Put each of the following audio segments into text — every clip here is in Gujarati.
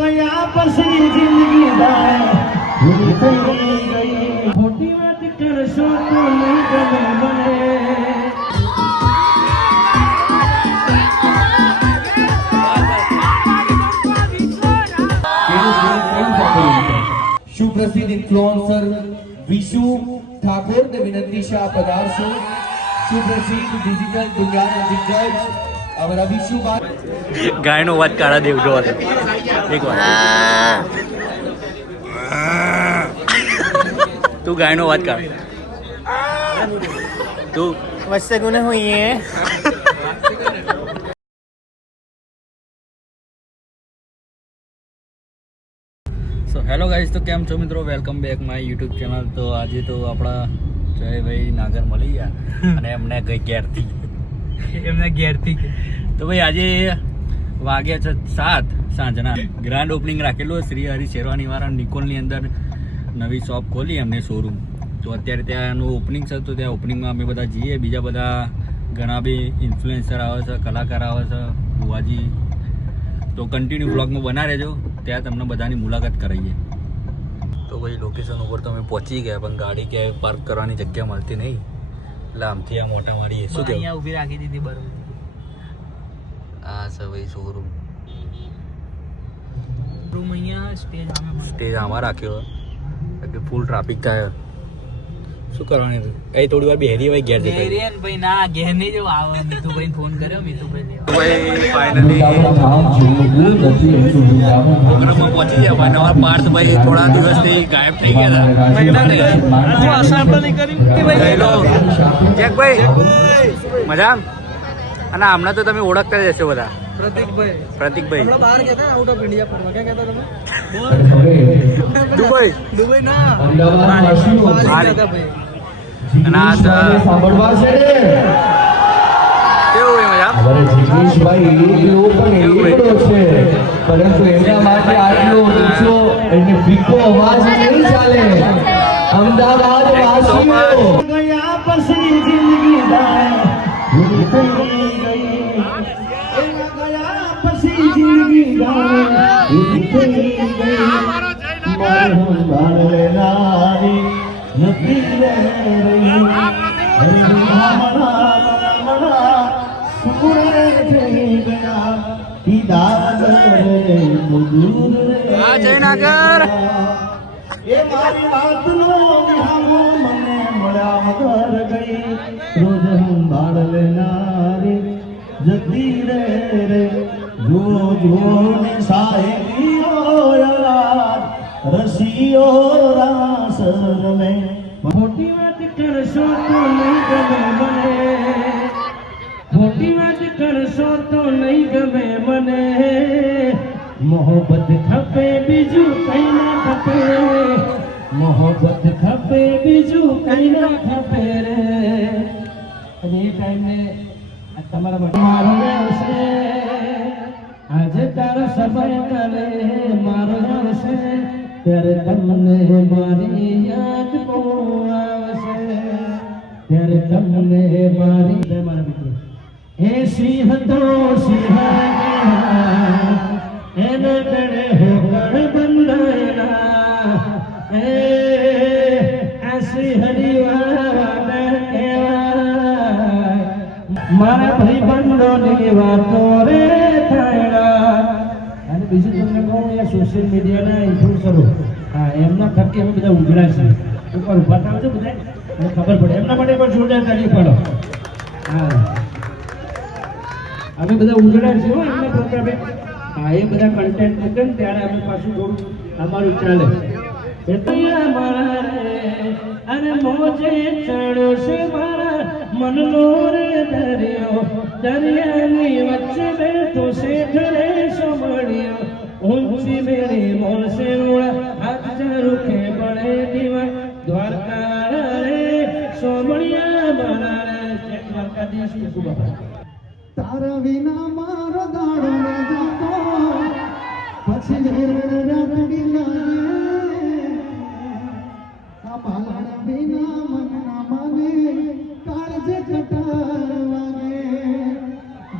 ગયા પછી જિંદગી જાય ભૂલ થઈ ગઈ ખોટી વાત કરશો તો નહીં ગમે મને સુપ્રસિદ્ધ ઇન્ફ્લુએન્સર વિશુ ઠાકોર ને વિનંતી છે આપ પધારશો. સુપ્રસિદ્ધ ડિજિટલ દુનિયાના દિગ્ગજ અમારા વિશુ ગાયનો અવાજ કાઢા દેવડો હતો એક વાર તું ગાયનો અવાજ કાઢ તું વચ્ચે ગુને હોઈએ સો હેલો ગાઈઝ, તો કેમ છો મિત્રો? Welcome back my YouTube channel. તો આજે તો આપણા જયભાઈ નાગર મળી ગયા અને એમને ગઈ ઘેરથી તો ભાઈ આજે વાગ્યા છે 7 સાંજના. ગ્રાન્ડ ઓપનિંગ રાખેલું શ્રી હરિ શેરવાની વાળા નિકોલની અંદર નવી શોપ ખોલી એમને શોરૂમ. તો અત્યારે ત્યાંનું ઓપનિંગ છે, તો ત્યાં ઓપનિંગમાં અમે બધા જઈએ. બીજા બધા ઘણા બી ઇન્ફ્લુએન્સર આવે છે, કલાકાર આવે છે, બુવાજી. તો કન્ટિન્યુ બ્લોગમાં બના રહેજો, ત્યાં તમને બધાની મુલાકાત કરાવીએ. તો ભાઈ લોકેશન ઉપર તો અમે પહોંચી ગયા, પણ ગાડી ક્યાંય પાર્ક કરવાની જગ્યા મળતી નહીં, એટલે આમથી આ મોટા મારીએ. શું કે અહીંયા ઊભી રાખી દીધી બરોબર. આ છે ભાઈ શોરૂમ. સ્ટેજ આમાં રાખ્યો કે ફૂલ ટ્રાફિક થાય. શું કરવાનું? એ થોડી વાર બેહરી ભાઈ ઘેર જતો ભાઈ. ના ઘેર નહીં જવું, આવે મીતુભાઈ ફોન કર્યો. મીતુભાઈ ફાઇનલી પ્રોગ્રામમાં પહોંચી ગયા. ભાઈ નવા પાર્થ ભાઈ થોડા દિવસથી ગાયબ થઈ ગયા હતા. મજા. અને હમણાં તો તમે ઓળખતા જ હશો બધા. પ્રતિકભાઈ દુબઈ ના સાંભળવા છે કેવું મજા. પરંતુ એમના માટે આટલો ઊંચો અને ફીકો અવાજ નહીં ચાલે. અમદાવાદ વાસીઓ ગયા પછી જિંદગી જાય ભૂલ થઈ ગઈ ગયા પછી જિંદગી જાય ભૂલ થઈ ગઈ મારું બાળલે નારી નથી રહી સુરે થઈ ગયા દીદાર મજૂર આ જયનાગર એ મારી વાતનો વિહામો મને મળ્યા વગર ગઈ રોજ હું બાળ લેનારી જતી રે જો ને સાહેબીઓ યાદ રસીઓ રાસ રમે ખોટી વાત કરશો તો નહીં ગમે મને ખોટી વાત કરશો તો નહીં ગમે મને મોહબ્બત ખપે બીજું કઈ ના ખપે મોહબ્બત ખપે બીજું કઈ ના ખપે રે. અને એ ટાઈમે તમારા માટે મારો આવશે આજે તારો સમય કાલે મારો આવશે ત્યારે તમને મારી યાદ બહુ આવશે ત્યારે તમને મારી મારા મિત્રો હે સિંહ તો સિંહ એને તને હોકર બંધાયેલા આ શ્રી હરિવાળા કહેવાય મારા ભાઈ બંધોની વાતો રે થાયડા. અને બીજું તમને કહું, એ સોશિયલ મીડિયાના ઇન્ફ્લુએન્સરો એમના થકી અમે બધા ઉજળા છીએ. ઉપર ઉભા થાવ છો બધા, મને ખબર પડે. એમના માટે પણ જોરદાર તાળી પાડો. હા, અમે બધા ઉજળા છીએ એમના પ્રોગ્રામે. હા, એ બધા કન્ટેન્ટ મૂકે ને ત્યારે અમે પાછું થોડું અમારું ચાલે. અને મોજે ચડ્યો છે મારા મનનો રે દરિયો દરિયાની વચ્ચે બેઠો શેઠ રે સોમણિયો ઊંચી મેરી મોલ સે ઉડા હાથ રૂખે બળે દીવા દ્વારકા રે સોમણિયા મારા રે દ્વારકાધીશ બાબા. તારા વિના મારો દાડો ન જતો પછી રાતડી લાગે આ પાલણ વિના મન ના માને કાળજે કટાર વાગે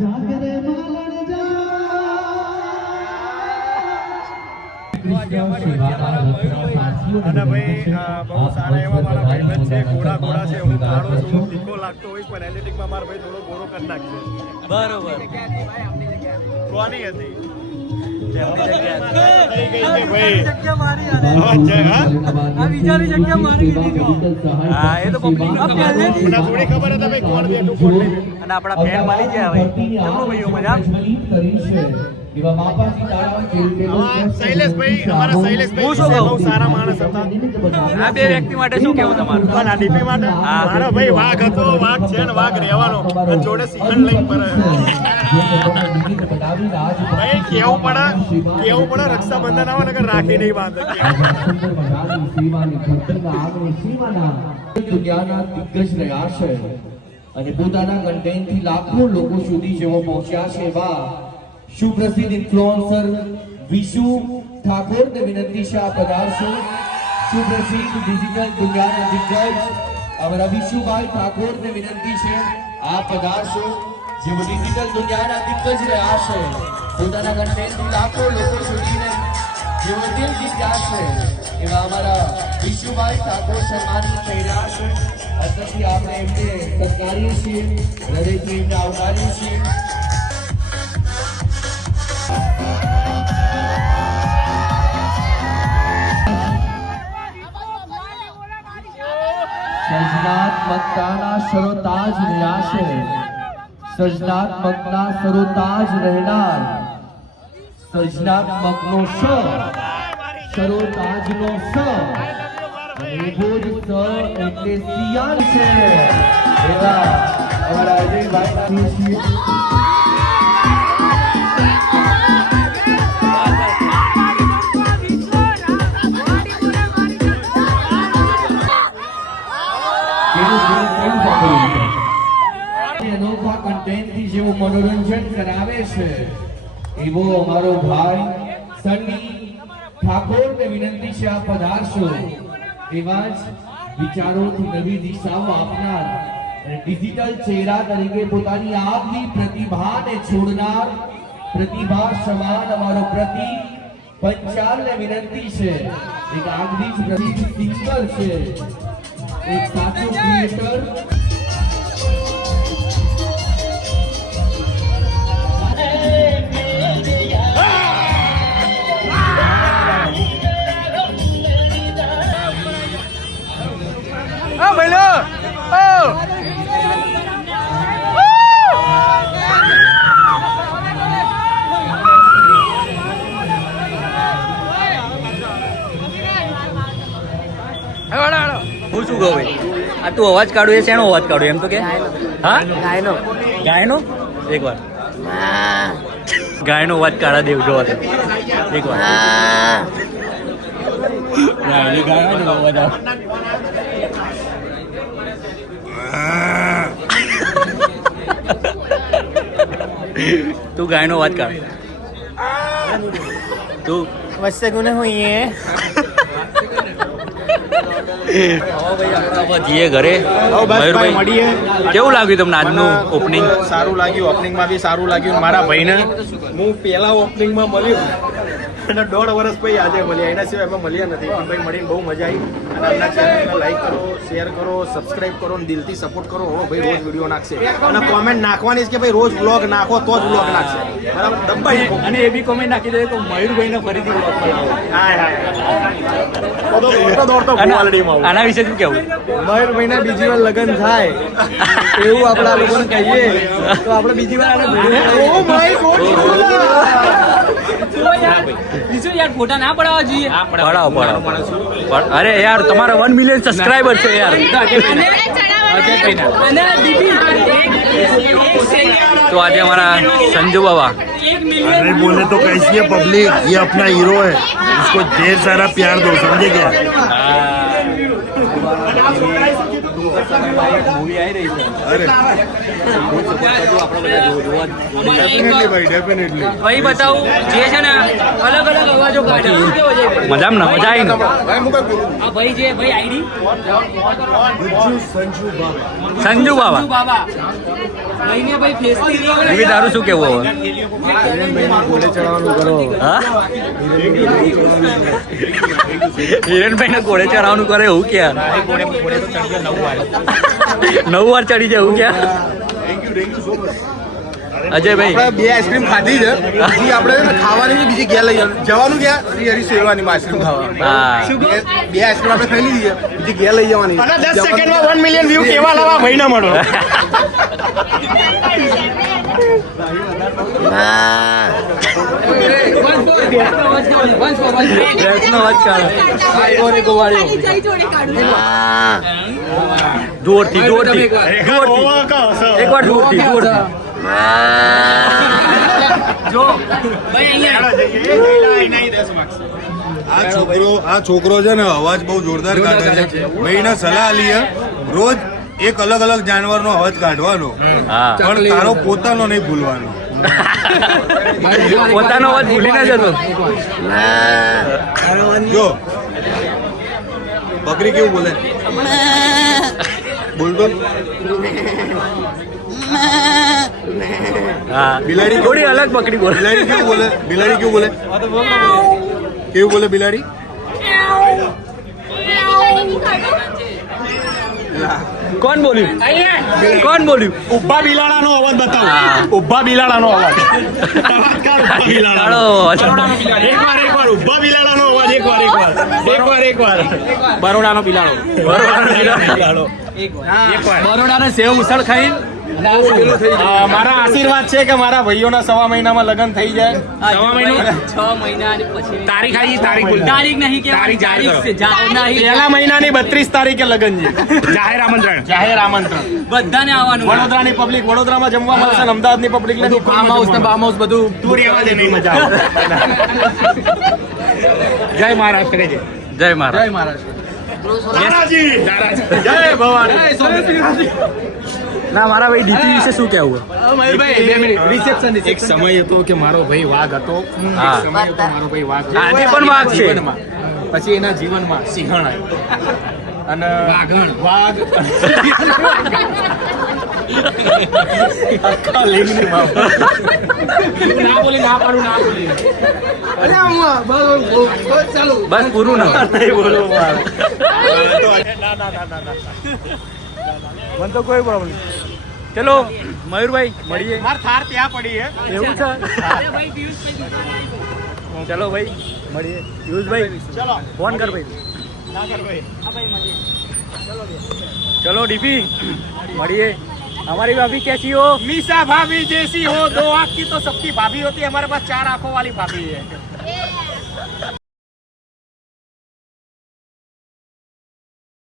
જાગરે માલણ જા અને ભાઈ બહુ સારા એવા મારા ભાઈબંધ છે, ગોળા ગોળા છે. હું કાળો છું, તીખો લાગતો હોઈશ, પણ એથ્લેટિકમાં મારો ભાઈ થોડો ગોળો કરી નાખશે. બરોબર કોની હતી? હા એ તો પબ્લિક મને થોડી ખબર હતા ભાઈ કોણ બેઠું કોણ નહીં. અને આપણા ફેન મારી ગયા હવે ચલો ભાઈઓ મજા શૈલેષભાઈ, અમારા શૈલેષભાઈ હું શું કહું? બહુ સારા માણસ હતા. આ બે વ્યક્તિ માટે શું કેવું તમારું? પણ આ ડીપી માટે મારો ભાઈ વાઘ હતો, વાઘ છે ને વાઘ રહેવાનો, અને જોડે શિખંડ લઈને ફરે. ભાઈ કેવું પડે રક્ષાબંધન આવે ને રાખી નહીં બાંધે. દુનિયાના દિગ્ગજ રહ્યા છે અને પોતાના કન્ટેન્ટથી લાખો લોકો સુધી જેઓ પહોંચ્યા છે એવા સુપ્રસિદ્ધ ઇન્ફ્લુએન્સર વિશુ ઠાકોરને વિનંતી છે આ પધારશો. સુપ્રસિદ્ધ ડિજિટલ દુનિયાના દિગ્ગજ અમારા વિશુભાઈ ઠાકોરને વિનંતી છે આ પધારશો, જેઓ ડિજિટલ દુનિયાના દિગ્ગજ રહ્યા છે, પોતાના કન્ટેન્ટથી લાખો લોકો સુધીને જેઓ દિલ જીત્યા છે એવા અમારા વિશુભાઈ ઠાકોર સન્માનિત થઈ રહ્યા છે. અંદરથી આપણે એમને સત્કારીએ છીએ, હૃદયથી એમને આવકારીએ છીએ. સર્જનાત્મકતાના સરોતાજ રહ્યા છે, સર્જનાત્મકના સરોતાજ રહેનાર, સર્જનાત્મકનો સ, સરોતાજનો સ, એવો જ સ એટલે સિયાન છે એવા અમારા અજયભાઈ છીએ. અનોખા કન્ટેન્ટથી જેવો મનોરંજન કરાવે છે એવો અમારો ભાઈ સની ઠાકોરને વિનંતી છે આ પધારશો. એવા જ વિચારોથી નવી દિશાઓ આપનાર અને ડિજિટલ ચહેરા તરીકે પોતાની આગવી પ્રતિભાને છોડનાર પ્રતિભા સમાન અમારો પ્રતિક પંચાલને વિનંતી છે. એક આગવી જ પ્રતિક સિંગર છે, એક સાચો ક્રિએટર. હું શું કહું ભાઈ, આ તું અવાજ કાઢું એ શેનો અવાજ કાઢું એમ તો કે? હા ગાયનો એકવાર ગાયનો અવાજ કાઢા દેવ જોવા દે એકવાર. ગાયનો અવાજ આવે. તું ગાયનો અવાજ કાઢ. તું વચ્ચે ગુને હુઈ હે. જઈએ ઘરે. મયુરભાઈ, કેવું લાગ્યું તમને આજનું ઓપનિંગ? સારું લાગ્યું, ઓપનિંગમાં બી સારું લાગ્યું. મારા ભાઈને હું પહેલા ઓપનિંગમાં મળ્યો અને 1.5 વર્ષ પછી આજે મળ્યા, એના સિવાય અમે મળ્યા નથી. પણ ભાઈ મળીને બહુ મજા આવી. અને આપણા ચેનલને લાઈક કરો, શેર કરો, સબસ્ક્રાઇબ કરો અને દિલથી સપોર્ટ કરો. હવે ભાઈ રોજ વિડીયો નાખશે અને કોમેન્ટ નાખવાની છે કે ભાઈ રોજ વ્લોગ નાખો તો જ વ્લોગ નાખશે, બરાબર? દબાઈ અને એ બી કોમેન્ટ નાખી દે તો મયુરભાઈને ફરીથી વ્લોગ બનાવો. આના વિશે શું કેવું? મયુરભાઈના બીજી વાર લગ્ન થાય એવું આપણા લોકોને કહીએ તો આપણે બીજી વાર ફોટા ના પડાવવા જોઈએ. પડાવો. અરે યાર, તમારા 1 મિલિયન સબસ્ક્રાઇબર છે યાર. तो आज हमारा संजू बाबा अरे बोले तो कैसी है पब्लिक, ये अपना हीरो है, इसको ढेर सारा प्यार दो, समझे क्या? મૂવી આવી રહી છે अरे બહુ સપોર્ટ કરજો આપણે બધા જોવા डेफिनेटली भाई डेफिनेटली ભાઈ બતાવું જે છે ને અલગ અલગ અવાજો કાઢે શું કેવો છે મજામાં ને મજા આવી ને આ ભાઈ જે ભાઈ આઈડી સંજુ બાબા બાબા ભાઈને ભાઈ ફેસ થી એવી તારું શું કેવું હવે હા હિરેનભાઈ ને ઘોડે ચડાવવાનું કરે એવું ક્યાં 9 વાર ચડી જાય એવું ક્યાં અજયભાઈ આપણે બે આઈસ્ક્રીમ ખાધી છે બીજી આપણે ખાવાની છે, બીજી ઘેર લઈ જવાનું ક્યાં શ્રી હરી શેરવાની આઈસ્ક્રીમ ખાવા હા બે આઈસ્ક્રીમ આપણે ખાઈ લીધી છે બીજી ઘેર લઈ જવાની 10 સેકન્ડમાં 1 મિલિયન વ્યૂ કેવા લાવવા ભાઈ ના મળો ડ્રેસનો અવાજ કાઢો જોરથી જોરથી એકવાર જોરથી જોરથી જો ભાઈ અહીંયા આ છોકરો છે ને અવાજ બહુ જોરદાર કાઢે છે ભાઈને સલાહ આલી છે રોજ એક અલગ અલગ જાનવરનો અવાજ કાઢવાનો હા પણ તારો પોતાનો નહીં ભૂલવાનો પોતાનો અવાજ ભૂલી ના જતો જો બકરી કેવું બોલે બોલતો હા બિલાડી થોડી અલગ પકડી બોલ બિલાડી કેવું બોલે બિલાડી કેવું બોલે કેવું બોલે બિલાડી કોણ બોલ્યું કોણ બોલ્યું ઉભા બિલાડાનો અવાજ બતાવો ઉભા બિલાડાનો અવાજ કાઢો એકવાર ઉભા બિલાડાનો અવાજ એકવાર બરોડાનો બિલાડો બરોડાને સેવ ઉસળ ખાઈ મારા આશીર્વાદ છે કે મારા ભાઈઓના 1.5 મહિનામાં લગ્ન થઈ જાય 6 મહિના અને પછી તારીખ આવી તારીખ બોલ તારીખ નહીં કે તારીખ જાહેર કરો. નહીં પહેલા મહિનાની 32 તારીખે લગ્ન છે જાહેર આમંત્રણ બધાને આવવાનું વડોદરાની પબ્લિક વડોદરામાં જમવા મળશે અને અમદાવાદની પબ્લિક ને ફાર્મ હાઉસ ને બામ હાઉસ બધું દૂર રહેવા દે નહીં મજા આવે જય મહારાષ્ટ્ર જય જય મહારાજ દાદાજી જય ભવાની ના મારા ભાઈ ડીપી વિશે શું કહેવું એક સમય હતો કે મારો ભાઈ વાઘ હતો હા. એક સમય હતો મારો ભાઈ વાઘ હતો. આજે પણ વાઘ છે. જીવનમાં. પછી એના જીવનમાં સિંહણ આવ્યું અને વાઘ આખા લીંબની માં. ના બોલી ના પાડું ના બોલી બસ પૂરું ના નહીં બોલવું મારે. મને તો કોઈ પ્રોબ્લેમ ચલો મયુરભાઈ મળીએ માર થાર ત્યાં પડી હે એવું છે ચલો ભાઈ મળીએ પિયુષભાઈ ચલો ફોન કર ભાઈ નાગર ભાઈ चलो डीपी मरिए हमारी भाभी कैसी हो मीसा भाभी जैसी हो 2 आँख की तो सबकी भाभी होती है हमारे पास 4 आंखों वाली भाभी है